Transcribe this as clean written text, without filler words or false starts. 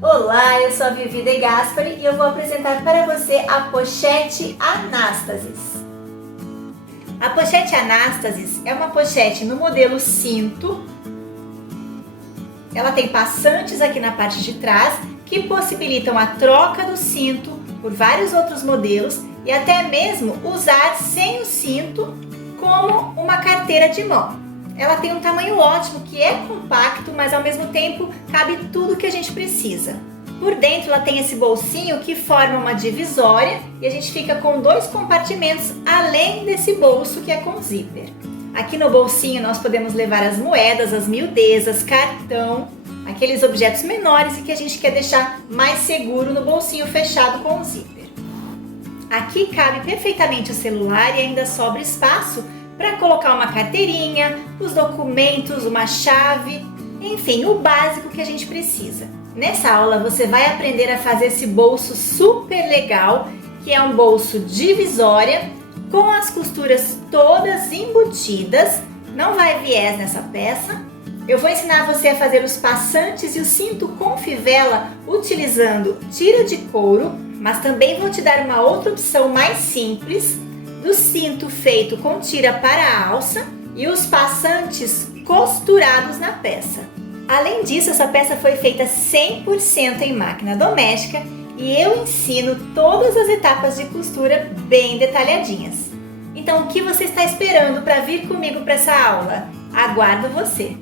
Olá, eu sou a Vivi De Gaspari e eu vou apresentar para você a pochete Anástasis. A pochete Anástasis é uma pochete no modelo cinto. Ela tem passantes aqui na parte de trás que possibilitam a troca do cinto por vários outros modelos e até mesmo usar sem o cinto como uma carteira de mão. Ela tem um tamanho ótimo, que é compacto, mas ao mesmo tempo cabe tudo que a gente precisa. Por dentro ela tem esse bolsinho que forma uma divisória e a gente fica com dois compartimentos além desse bolso que é com zíper. Aqui no bolsinho nós podemos levar as moedas, as miudezas, cartão, aqueles objetos menores e que a gente quer deixar mais seguro no bolsinho fechado com o zíper. Aqui cabe perfeitamente o celular e ainda sobra espaço para colocar uma carteirinha, os documentos, uma chave, enfim, o básico que a gente precisa. Nessa aula você vai aprender a fazer esse bolso super legal, que é um bolso divisória, com as costuras todas embutidas, não vai viés nessa peça. Eu vou ensinar você a fazer os passantes e o cinto com fivela utilizando tira de couro, mas também vou te dar uma outra opção mais simples, do cinto feito com tira para a alça e os passantes costurados na peça. Além disso, essa peça foi feita 100% em máquina doméstica e eu ensino todas as etapas de costura bem detalhadinhas. Então, o que você está esperando para vir comigo para essa aula? Aguardo você!